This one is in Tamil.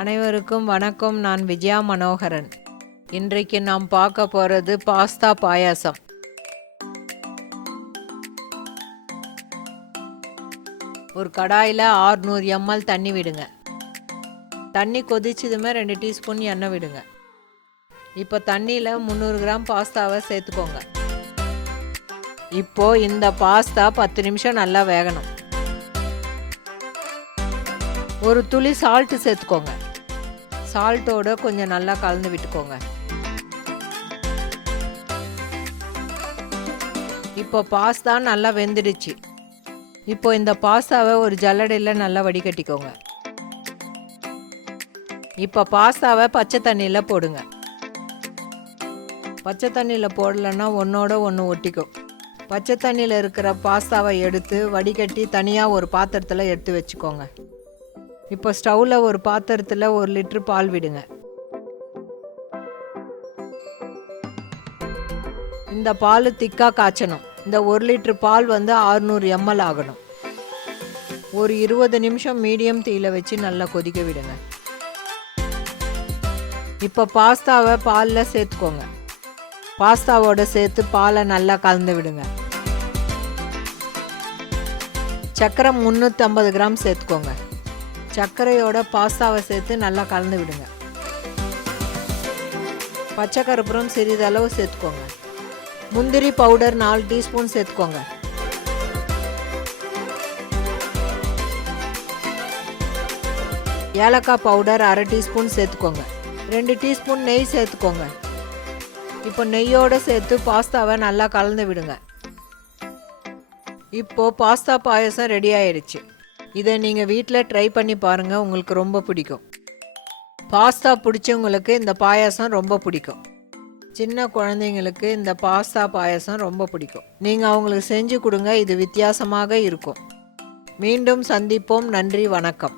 அனைவருக்கும் வணக்கம். நான் விஜயா மனோகரன். இன்றைக்கு நாம் பார்க்க போகிறது பாஸ்தா பாயாசம். ஒரு கடாயில் 600 ml தண்ணி விடுங்க. தண்ணி கொதிச்சதுமே 2 டீஸ்பூன் எண்ணெய் விடுங்க. இப்போ தண்ணியில் 300 கிராம் பாஸ்தாவை சேர்த்துக்கோங்க. இப்போது இந்த பாஸ்தா 10 நிமிஷம் நல்லா வேகணும். ஒரு துளி சால்ட்டு சேர்த்துக்கோங்க. சால்ட்டோட கொஞ்சம் நல்லா கலந்து விட்டுக்கோங்க. இப்போ பாஸ்தா நல்லா வெந்துடுச்சு. இப்போ இந்த பாஸ்தாவை ஒரு ஜல்லடையில் நல்லா வடிகட்டிக்கோங்க. இப்போ பாஸ்தாவை பச்சை தண்ணியில் போடுங்க. பச்சை தண்ணியில் போடலைன்னா ஒன்றோட ஒன்று ஒட்டிக்கும். பச்சை தண்ணியில் இருக்கிற பாஸ்தாவை எடுத்து வடிகட்டி தனியாக ஒரு பாத்திரத்தில் எடுத்து வச்சுக்கோங்க. இப்போ ஸ்டவ்வில் ஒரு பாத்திரத்தில் 1 லிட்டர் பால் விடுங்க. இந்த பால் திக்காக காய்ச்சணும். இந்த 1 லிட்டர் பால் 600 ml ஆகணும். ஒரு 20 நிமிஷம் மீடியம் தீயில வச்சு நல்லா கொதிக்க விடுங்க. இப்போ பாஸ்தாவை பாலில் சேர்த்துக்கோங்க. பாஸ்தாவோட சேர்த்து பாலை நல்லா கலந்து விடுங்க. சர்க்கரை 350 கிராம் சேர்த்துக்கோங்க. சர்க்கரையோட பாஸ்தாவை சேர்த்து நல்லா கலந்து விடுங்க. பச்சை கருப்பூரம் சிறிதளவு சேர்த்துக்கோங்க. முந்திரி பவுடர் 4 டீஸ்பூன் சேர்த்துக்கோங்க. ஏலக்காய் பவுடர் 1/2 டீஸ்பூன் சேர்த்துக்கோங்க. 2 டீஸ்பூன் நெய் சேர்த்துக்கோங்க. இப்போ நெய்யோடு சேர்த்து பாஸ்தாவை நல்லா கலந்து விடுங்க. இப்போது பாஸ்தா பாயசம் ரெடி ஆயிடுச்சு. இதை நீங்கள் வீட்டில் ட்ரை பண்ணி பாருங்கள், உங்களுக்கு ரொம்ப பிடிக்கும். பாஸ்தா பிடிச்சவங்களுக்கு இந்த பாயாசம் ரொம்ப பிடிக்கும். சின்ன குழந்தைங்களுக்கு இந்த பாஸ்தா பாயாசம் ரொம்ப பிடிக்கும். நீங்கள் அவங்களுக்கு செஞ்சு கொடுங்க, இது வித்தியாசமாக இருக்கும். மீண்டும் சந்திப்போம். நன்றி, வணக்கம்.